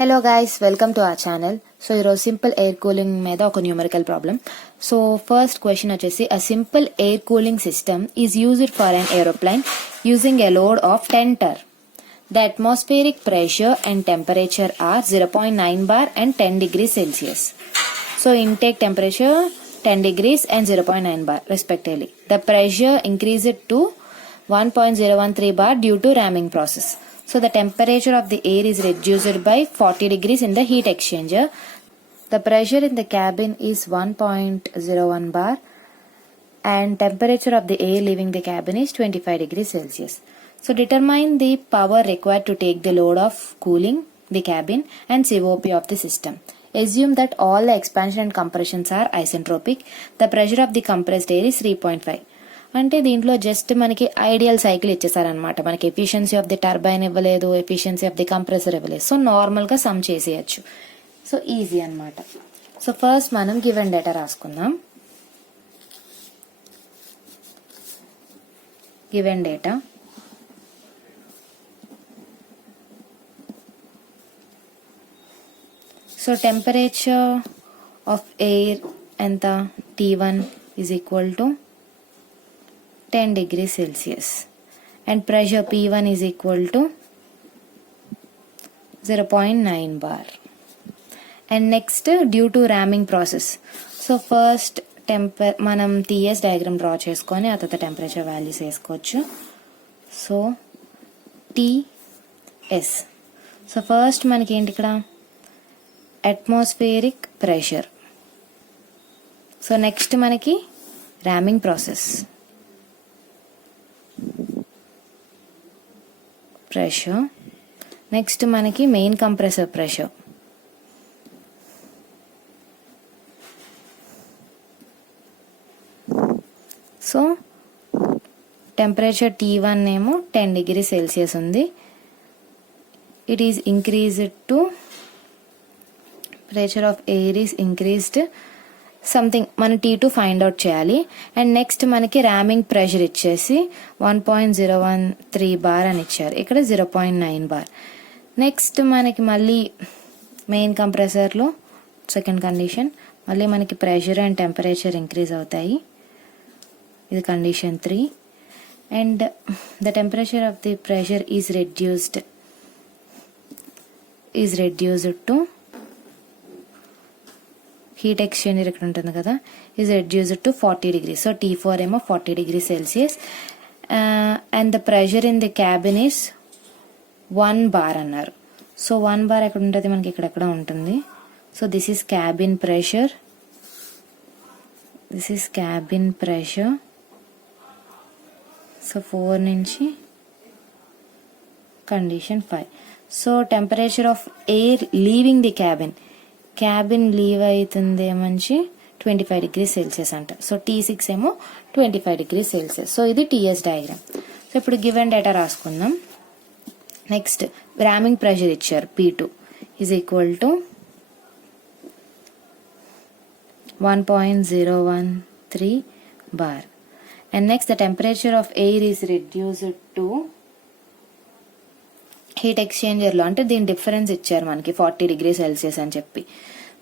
Hello guys, welcome to our channel. So ఈరోజు simple air cooling మీద ఒక numerical problem. So first question వచ్చేసి a simple air cooling system is used for an aeroplane using a load of 10 ton. The atmospheric pressure and temperature are 0.9 bar and 10 degrees Celsius. So intake temperature 10 degrees and 0.9 bar respectively. The pressure increased to 1.013 bar due to ramming process. So the temperature of the air is reduced by 40 degrees in the heat exchanger. The pressure in the cabin is 1.01 bar and temperature of the air leaving the cabin is 25 degrees Celsius. So determine the power required to take the load of cooling the cabin and COP of the system. Assume that all the expansion and compressions are isentropic. The pressure of the compressed air is 3.5. అంటే దీంట్లో జస్ట్ మనకి ideal cycle ఇచ్చేసారనమాట. మనకి efficiency of the turbine ఇవ్వలేదు, efficiency of the compressor ఇవ్వలేదు. So నార్మల్గా sum చేసేయచ్చు. So easy అనమాట. సో ఫస్ట్ మనం గివెన్ డేటా రాసుకుందాం. Given data so temperature of air ఎంత T1 is equal to 10 degrees Celsius and pressure P1 is equal to 0.9 bar. And next due to ramming process. So first మనం TS diagram draw చేసుకొని ఆ తర్వాత temperature values వేసుకోవచ్చు. So TS. So first మనకి ఏంటి ఇక్కడ atmospheric pressure. So next మనకి రామింగ్ ప్రాసెస్ pressure. నెక్స్ట్ మనకి main compressor pressure. So temperature T1 ఏమో 10 డిగ్రీ సెల్సియస్ ఉంది. It is increased to pressure of air is increased something మనం T2 ఫైండ్ అవుట్ చేయాలి. అండ్ నెక్స్ట్ మనకి రామింగ్ ప్రెషర్ ఇచ్చేసి 1.013 బార్ అని ఇచ్చారు, ఇక్కడ 0.9 బార్. నెక్స్ట్ మనకి మళ్ళీ మెయిన్ కంప్రెసర్లో సెకండ్ కండిషన్ మళ్ళీ మనకి ప్రెషర్ అండ్ టెంపరేచర్ ఇంక్రీజ్ అవుతాయి, ఇది condition 3. And the temperature of the pressure is reduced to heat exchanger ఇక్కడ ఉంటుంది కదా, is reduced to 40 degrees. So T4 ఏమో 40 degree Celsius and the pressure in the cabin is 1 bar అన్నారు. So 1 bar ఎక్కడ ఉంటుంది మనకి ఇక్కడెక్కడ ఉంటుంది. So this is cabin pressure, so 4 నుంచి condition 5. So temperature of air leaving the cabin leave అవుతుంది మంచి 25 డిగ్రీ సెల్సియస్ అంట. సో T6 ఏమో 25 డిగ్రీ సెల్సియస్. సో ఇది TS డయాగ్రామ్. సో ఇప్పుడు గివెన్ డేటా రాసుకుందాం. నెక్స్ట్ రామింగ్ ప్రెషర్ ఇచ్చారు P2 is equal to 1.013 bar. And next the temperature of air is reduced to heat ఎక్స్చేంజర్లో అంటే దీని డిఫరెన్స్ ఇచ్చారు మనకి 40 డిగ్రీ సెల్సియస్ అని చెప్పి.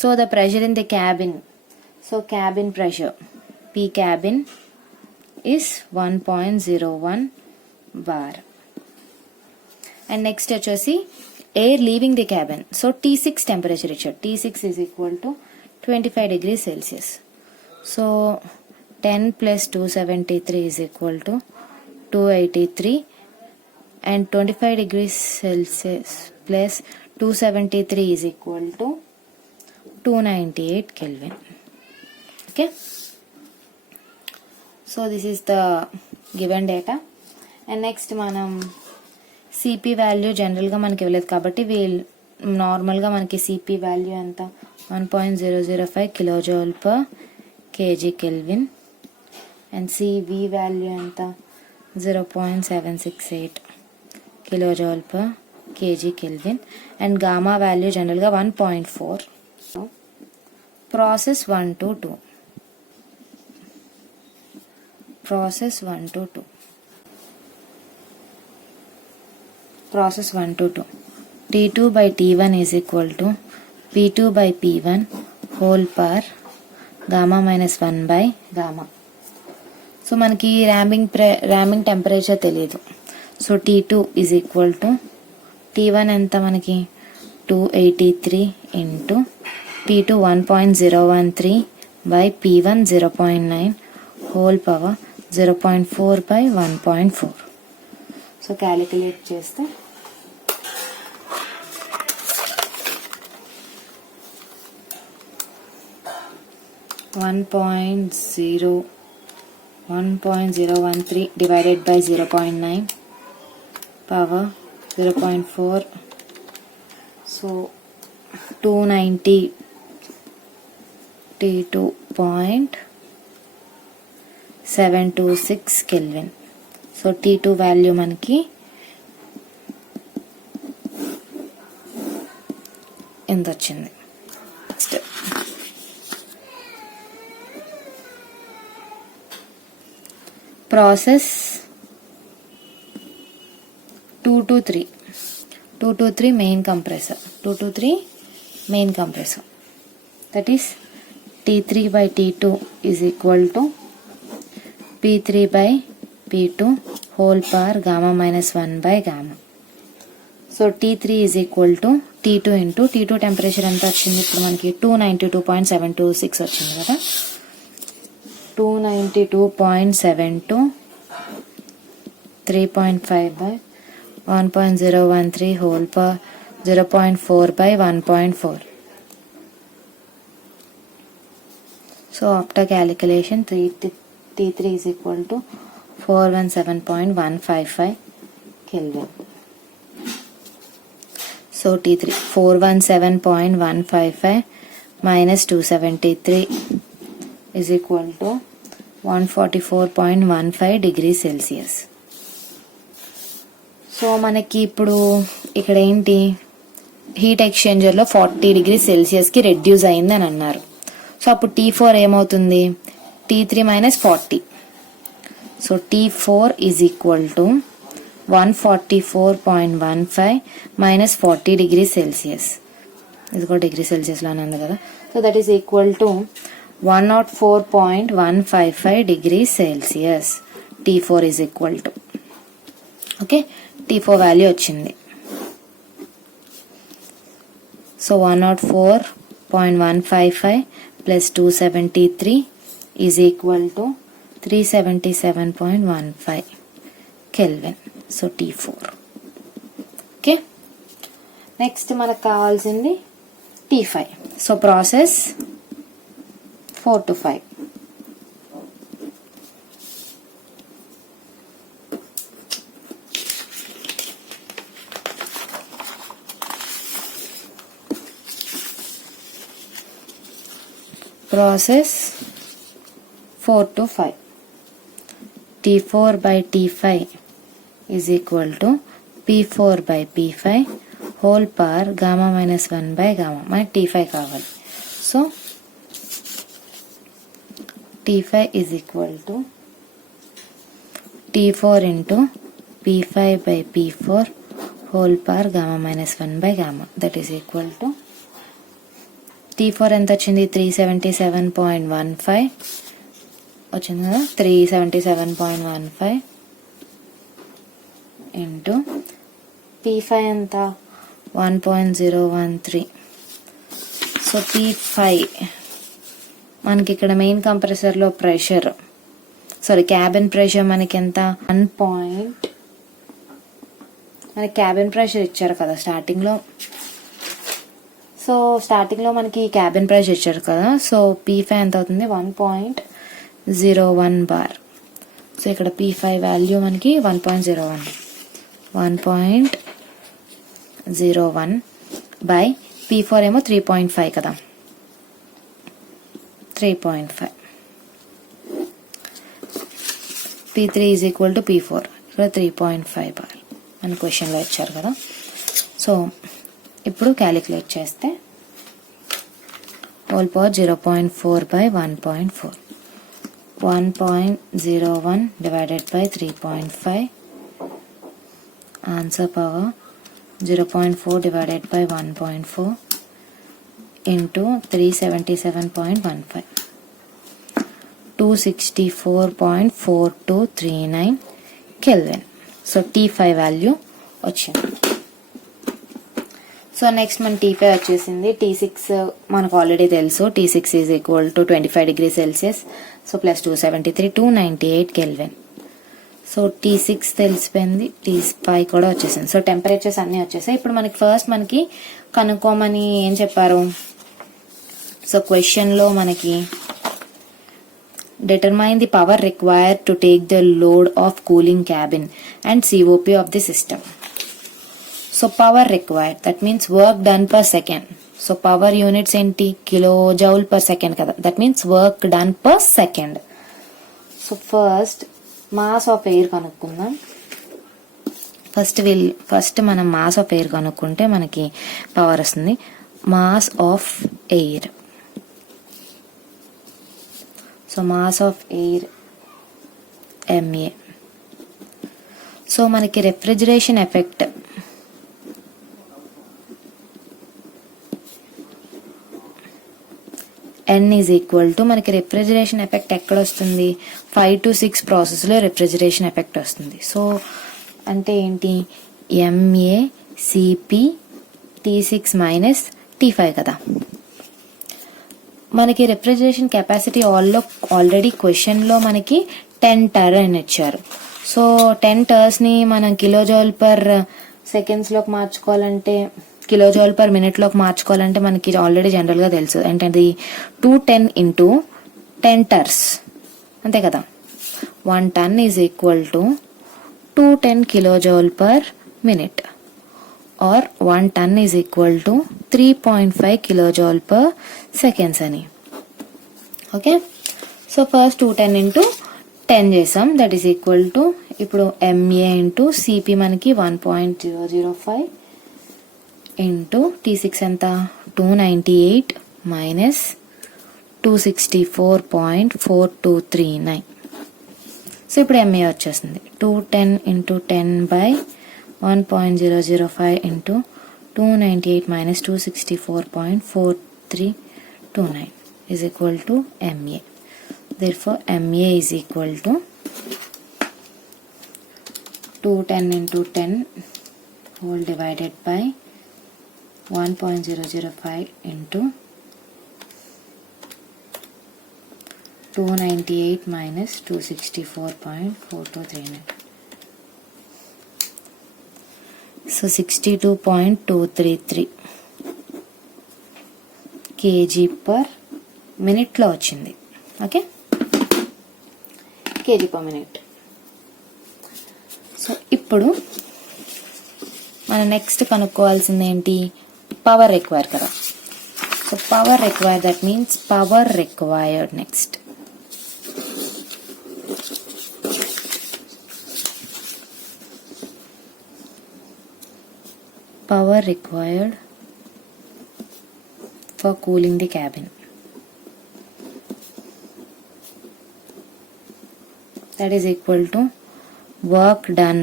So the pressure in the cabin, so cabin pressure P cabin is 1.01 bar. And next వచ్చేసి air leaving the cabin, so T6 temperature ఇచ్చారు, T6 is equal to 25 degree Celsius. So 10 plus 273 is equal to 283 and 25 degrees Celsius plus 273 is equal to 298 Kelvin. Okay, so this is the given data. And next మనం CP value జనరల్గా మనకి ఇవ్వలేదు కాబట్టి నార్మల్గా మనకి CP value ఎంత 1.005 kilojoule per KG kelvin and CV value ఎంత 0.768 kilojoule per kg Kelvin and gamma value general ga 1.4. Process 1 to 2. Process 1 to 2. T2 by T1 is equal to P2 by P1 whole power gamma minus 1 by gamma. So మనకి ramming temperature తెలియదు. So T2 is equal to T1 ఎంత మనకి 283 into T2 1.013 by P1 0.9 whole power 0.4 by 1.4. So calculate చేస్తే 1.013 divided by 0.9 power 0.4. So 290 T2.726 Kelvin. So T2 value మనకి ఎంత వచ్చింది? ప్రాసెస్ 223 main compressor, 223 main compressor, that is T3 by T2 is equal to P3 by P2 whole power gamma minus 1 by gamma. So T3 is equal to T2 into T2 temperature ఎంత వచ్చింది ఇప్పుడు మనకి 292.726 వచ్చింది కదా. 292.72 3.5 by 1.013 whole power 0.4 by 1.4. So after calculation T3 is equal to 417.155 Kelvin. So T3 417.155 minus 273 is equal to 144.15 degrees Celsius. So మనకి ఇప్పుడు ఇక్కడ ఏంటి, హీట్ ఎక్స్చేంజర్లో 40 degrees Celsiusకి రెడ్యూస్ అయింది అని అన్నారు. సో అప్పుడు T4 ఏమవుతుంది? T3 minus 40. So T4 is equal to 144.15 minus 40 degrees Celsius. ఇది కూడా డిగ్రీ సెల్సియస్లోనే ఉంది కదా. So that is equal to 104.155 degrees Celsius. T4 is equal to, okay, T4 value వచ్చింది. So 104.155 plus 273 is equal to 377.15 Kelvin. So T4. Okay, next మనకు కావాల్సింది T5. So process 4 to 5. Process 4 to 5. T4 by T5 is equal to P4 by P5 whole power gamma minus 1 by gamma. మనకి T5 కావాలి. So T5 is equal to T4 into P5 by P4 whole power gamma minus 1 by gamma. That is equal to T4 ఎంత వచ్చింది? 377.15 వచ్చింది కదా. 377.15 into P5 ఎంత? 1.013. So P5 మనకి ఇక్కడ main కంప్రెసర్లో ప్రెషర్, సారీ క్యాబిన్ ప్రెషర్ మనకి ఎంత? 1. మనకి క్యాబిన్ ప్రెషర్ ఇచ్చారు కదా స్టార్టింగ్లో. సో స్టార్టింగ్లో మనకి క్యాబిన్ ప్రెషర్ ఇచ్చారు కదా. సో P5 ఎంత అవుతుంది? 1.01 బార్. సో ఇక్కడ P5 వాల్యూ మనకి 1.01 బై P4 ఏమో 3.5 కదా, 3.5. P3 is equal to P4, ఇక్కడ 3.5 బార్ అని క్వశ్చన్లో ఇచ్చారు కదా. సో ఇప్పుడు క్యాలిక్యులేట్ చేస్తే హోల్ పవర్ 0.4 by 1.4, 1.01 divided by 3.5, answer power 0.4 divided by 1.4 into 377.15. 264.4239 Kelvin. So T5 వాల్యూ వచ్చింది. సో నెక్స్ట్ మన T5 వచ్చేసింది. T6 మనకు ఆల్రెడీ తెలుసు. T6 is equal to 25 degree Celsius. So plus 273 298 kelvin. So T6 తెలిసిపోయింది, T5 కూడా వచ్చేసింది. సో టెంపరేచర్స్ అన్నీ వచ్చేసాయి. ఇప్పుడు మనకి ఫస్ట్ మనకి కనుక్కోమని ఏం చెప్పారు? సో క్వశ్చన్లో మనకి determine the power required to take the load of cooling cabin and COP of the system. So power required, that means work done per second. So power units enti kilojoule per second kada, that means work done per second. So first mass of air kanukundam. First మనం mass of air కనుక్కుంటే మనకి పవర్ వస్తుంది. mass of air. So mass of air MA. So మనకి refrigeration effect N is equal to మనకి refrigeration effect ఎక్కడ వస్తుంది? 5 to 6 ప్రాసెస్లో refrigeration effect వస్తుంది. సో అంటే ఏంటి? MA CP T6 minus T5 కదా. మనకి రెఫ్రిజరేషన్ కెపాసిటీ ఆల్రెడీ క్వశ్చన్లో మనకి 10 టర్ అని ఇచ్చారు. సో 10 టర్స్ని మనం కిలోజౌల్ పర్ సెకండ్స్లోకి మార్చుకోవాలంటే, కిలోజౌల్ పర్ మినిట్లోకి మార్చుకోవాలంటే మనకి ఆల్రెడీ జనరల్గా తెలుసు ఏంటంటే 210 into 10 టర్స్ అంతే కదా. 1 ton is equal to 210 kilojoule per minute or 1 ton is equal to 3.5 kilojoule per seconds అని. ఓకే, సో ఫస్ట్ 210 into 10 చేసాం, దట్ ఈస్ ఈక్వల్ టు ఇప్పుడు MA into CP మనకి 1.005 into T6 ఎంత? 298 minus 264.4239. సో ఇప్పుడు MA వచ్చేస్తుంది 210 into 10 by 1.005 into 298 minus 264.4329 is equal to MA. Therefore, MA is equal to 210 into 10 whole divided by 1.005 into 298 minus 264.4239. సో 62.233 kg per మినిట్లో వచ్చింది. Okay, kg per minute. So ఇప్పుడు మనం నెక్స్ట్ కనుక్కోవాల్సింది ఏంటి? పవర్ రిక్వైర్ కదా. So power require, that means power required. Next power required for cooling the cabin, that is equal to work done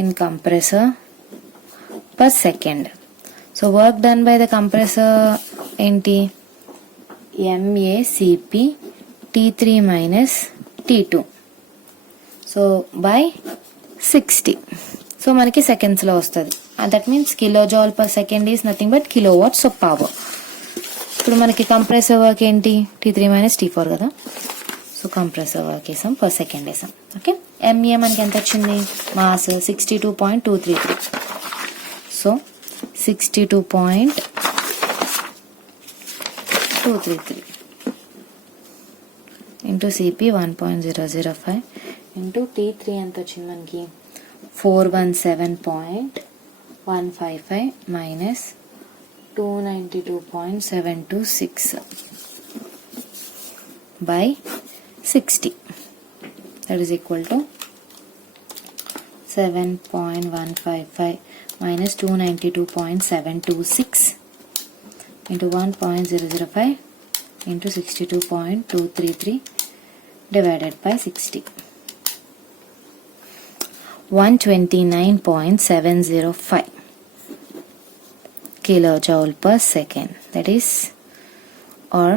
in compressor per second. So work done by the compressor enti MACP T3 minus T2, so by 60. సో మనకి సెకండ్స్లో వస్తుంది. That means kilojoule per second is nothing but kilowatts of power. ఇప్పుడు మనకి compressor work ఏంటి? T3 minus T4 కదా. So compressor work వేసాం, per second వేసాం. Okay, MA మనకి ఎంత వచ్చింది? మాస్ 62.233. సో 62.233 ఇంటూ CP 1.005 ఇంటూ T3 ఎంత వచ్చింది మనకి? 417.155 మైనస్ 292.726 by 60, that is equal to 7.155 minus 292.726 into 1.005 into 62.233 divided by 60. 129.705 kilojoule per second, that is or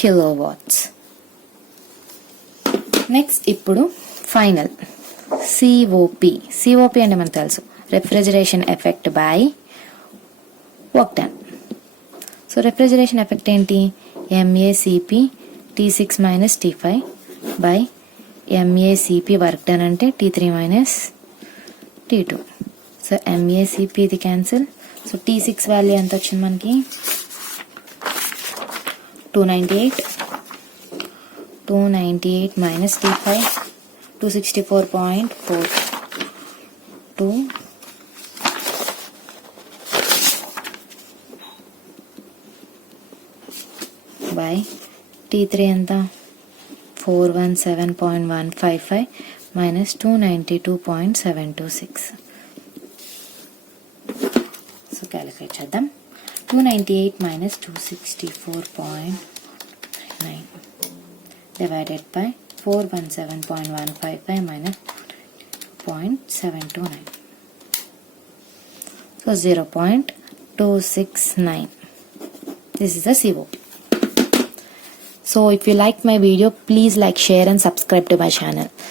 kilowatts. Next ఇప్పుడు ఫైనల్ సిఓపి. సిఓపి అంటే మనకు తెలుసు refrigeration effect by work done. So refrigeration effect ఏంటి? MACP T6 minus T5 by MACP work done అంటే T3 minus T2. So ఎంఏసిపి ఇది cancel. So T6 value ఎంత వచ్చింది మనకి? 298 minus T5 264.42 by T3 ఎంత? 417.155 minus 292.726. సో క్యాలిక్యులేట్ చేద్దాం. 298 minus 264.9 divided by 417.155 minus 0.729. So 0.269. This is the COP. So if you like my video, please like, share and subscribe to my channel.